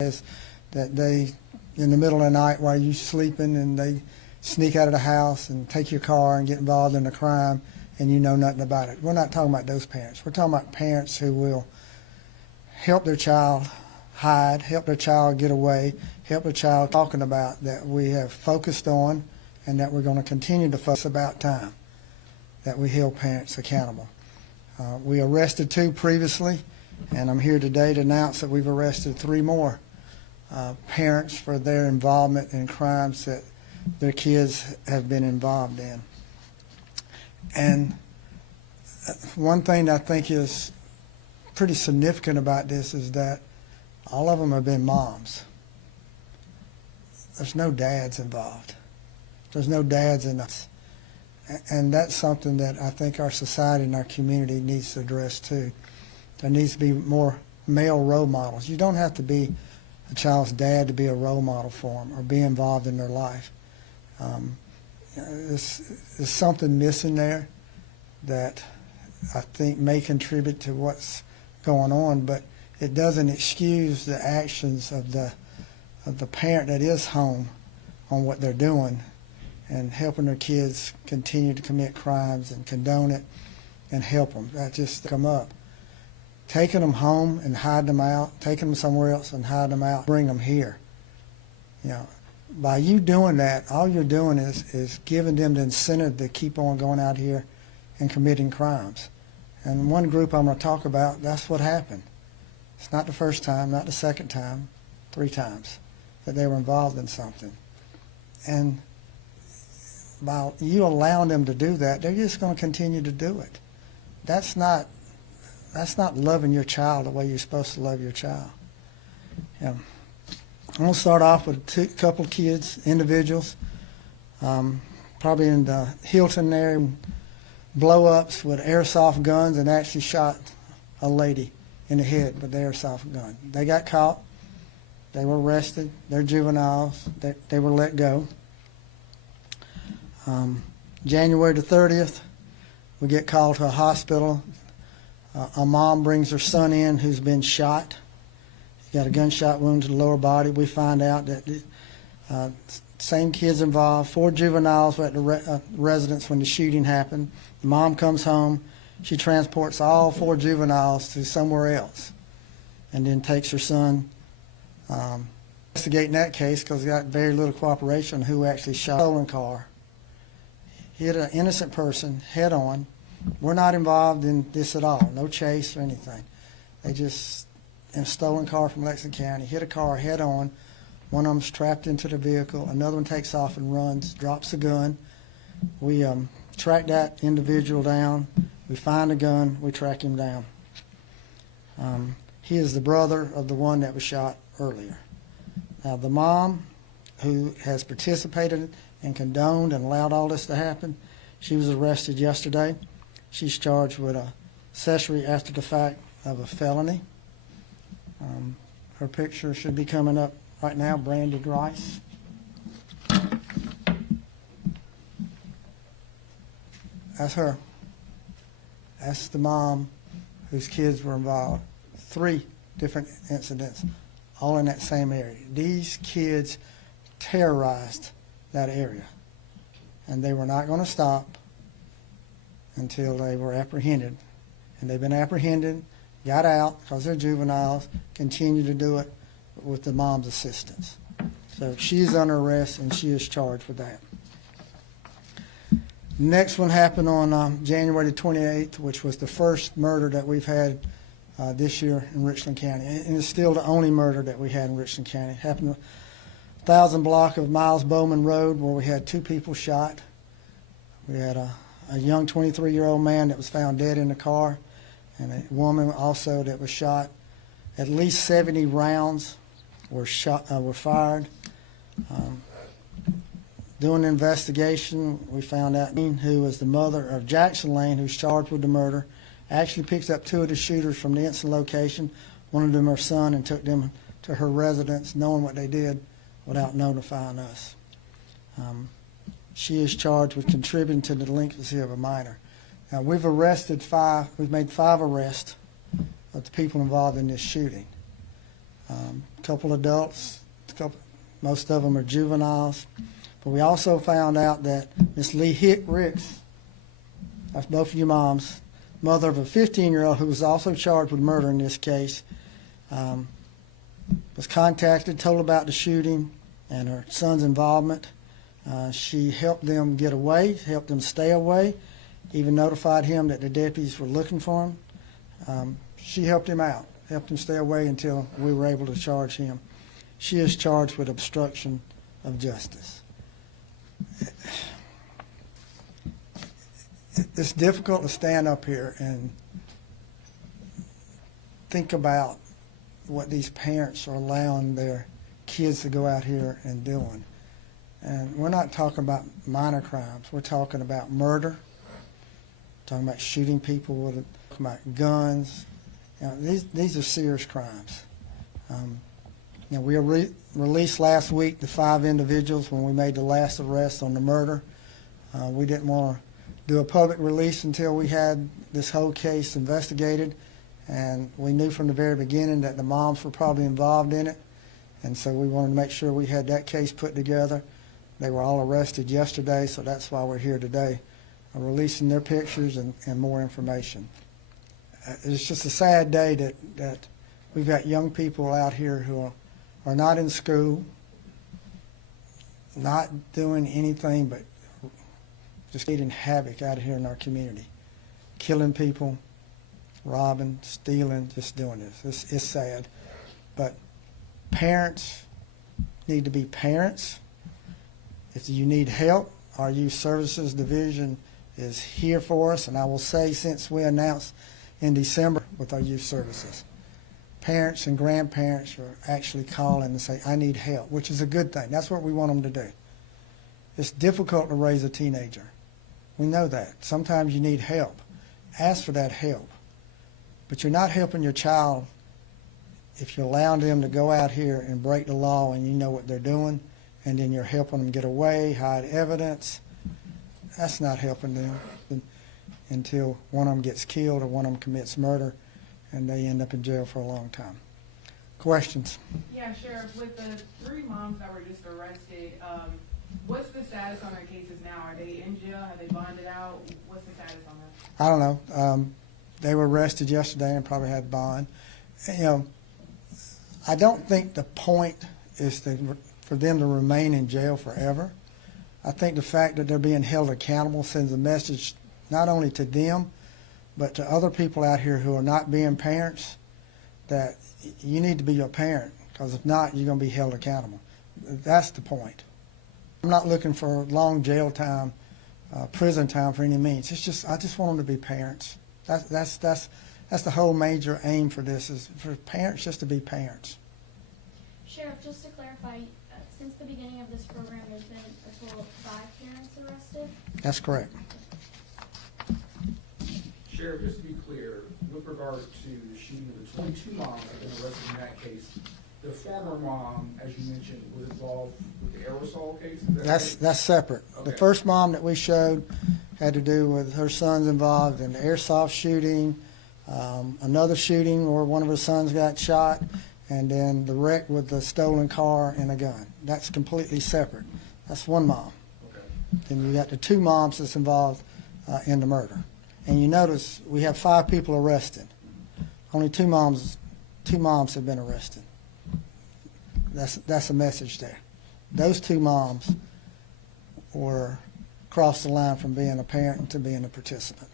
is that they, in the middle of the night while you're sleeping, and they sneak out of the house and take your car and get involved in a crime, and you know nothing about it. We're not talking about those parents. We're talking about parents who will help their child hide, help their child get away, help their child talking about that we have focused on and that we're going to continue to focus about time, that we hold parents accountable. We arrested 2 previously, and I'm here today to announce that we've arrested 3 more parents for their involvement in crimes that their kids have been involved in. And one thing that I think is pretty significant about this is that all of them have been moms. There's no dads involved. There's no dads in us. And that's something that I think our society and our community needs to address too. There needs to be more male role models. You don't have to be a child's dad to be a role model for them or be involved in their life. There's something missing there that I think may contribute to what's going on, but it doesn't excuse the actions of the parent that is home on what they're doing and helping their kids continue to commit crimes and condone it and help them. That just come up. Taking them home and hiding them out, taking them somewhere else and hiding them out, bring them here. You know, by you doing that, all you're doing is giving them the incentive to keep on going out here and committing crimes. And one group I'm going to talk about, that's what happened. It's not the first time, not the second time, 3 times that they were involved in something. And by you allowing them to do that, they're just going to continue to do it. That's not loving your child the way you're supposed to love your child. Yeah. I'm going to start off with a couple of kids, individuals, probably in the Hilton area, blow-ups with airsoft guns, and actually shot a lady in the head with the airsoft gun. They got caught. They were arrested. They're juveniles. They were let go. January the 30th, we get called to a hospital. A mom brings her son in who's been shot. He got a gunshot wound to the lower body. We find out that the same kids involved. 4 juveniles were at the residence when the shooting happened. The mom comes home. She transports all 4 juveniles to somewhere else and then takes her son. Investigating that case because he got very little cooperation on who actually shot a stolen car. Hit an innocent person head on. We're not involved in this at all. No chase or anything. They just, in a stolen car from Lexington County, hit a car head on. One of them's trapped into the vehicle. Another one takes off and runs, drops the gun. We track that individual down. We find the gun. We track him down. He is the brother of the one that was shot earlier. Now, the mom who has participated and condoned and allowed all this to happen, she was arrested yesterday. She's charged with accessory after the fact of a felony. Her picture should be coming up right now, Brandy Grice. That's her. That's the mom whose kids were involved. 3 different incidents, all in that same area. These kids terrorized that area, and they were not going to stop until they were apprehended. And they've been apprehended, got out because they're juveniles, continue to do it with the mom's assistance. So she's under arrest and she is charged with that. Next one happened on January the 28th, which was the first murder that we've had this year in Richland County. And it's still the only murder that we had in Richland County. It happened 1,000 block of Miles Bowman Road, where we had 2 people shot. We had a young 23-year-old man that was found dead in the car, and a woman also that was shot. At least 70 rounds were fired. Doing an investigation, we found out who was the mother of Jackson Lane, who's charged with the murder, actually picked up 2 of the shooters from the incident location, one of them her son, and took them to her residence, knowing what they did without notifying us. She is charged with contributing to the delinquency of a minor. Now, we've arrested 5, we've made 5 arrests of the people involved in this shooting. A couple adults, most of them are juveniles. But we also found out that Miss Lee Ricks, that's both of you moms, mother of a 15-year-old who was also charged with murder in this case, was contacted, told about the shooting and her son's involvement. She helped them get away, helped them stay away, even notified him that the deputies were looking for him. She helped him out, helped him stay away until we were able to charge him. She is charged with obstruction of justice. It's difficult to stand up here and think about what these parents are allowing their kids to go out here and doing. And we're not talking about minor crimes. We're talking about murder, talking about shooting people with talking about guns. You know, these are serious crimes. We released last week the 5 individuals when we made the last arrest on the murder. We didn't want to do a public release until we had this whole case investigated, and we knew from the very beginning that the moms were probably involved in it, and so we wanted to make sure we had that case put together. They were all arrested yesterday, so that's why we're here today, releasing their pictures and more information. It's just a sad day that we've got young people out here who are not in school, not doing anything but just creating havoc out here in our community, killing people, robbing, stealing, just doing this. It's sad. But parents need to be parents. If you need help, our Youth Services Division is here for us. And I will say, since we announced in December with our youth services, parents and grandparents are actually calling and say, I need help, which is a good thing. That's what we want them to do. It's difficult to raise a teenager. We know that. Sometimes you need help. Ask for that help. But you're not helping your child if you're allowing them to go out here and break the law and you know what they're doing, and then you're helping them get away, hide evidence. That's not helping them until one of them gets killed or one of them commits murder and they end up in jail for a long time. Questions? Yeah, Sheriff, with the 3 moms that were just arrested, what's the status on their cases now? Are they in jail? Have they bonded out? What's the status on that? I don't know. They were arrested yesterday and probably had bond. You know, I don't think the point is for them to remain in jail forever. I think the fact that they're being held accountable sends a message not only to them, but to other people out here who are not being parents, that you need to be your parent, because if not, you're going to be held accountable. That's the point. I'm not looking for long jail time, prison time for any means. It's just, I just want them to be parents. That's the whole major aim for this, is for parents just to be parents. Sheriff, just to clarify, since the beginning of this program, there's been a total of 5 parents arrested? That's correct. Sheriff, just to be clear, with regard to the shooting of the 22 moms that have been arrested in that case, the former mom, as you mentioned, was involved with the aerosol case? That's separate. Okay. The first mom that we showed had to do with her sons involved in the airsoft shooting, another shooting where one of her sons got shot, and then the wreck with the stolen car and a gun. That's completely separate. That's one mom. Okay. Then you got the 2 moms that's involved in the murder. And you notice we have 5 people arrested. Only 2 moms have been arrested. That's a message there. Those 2 moms were crossed the line from being a parent to being a participant.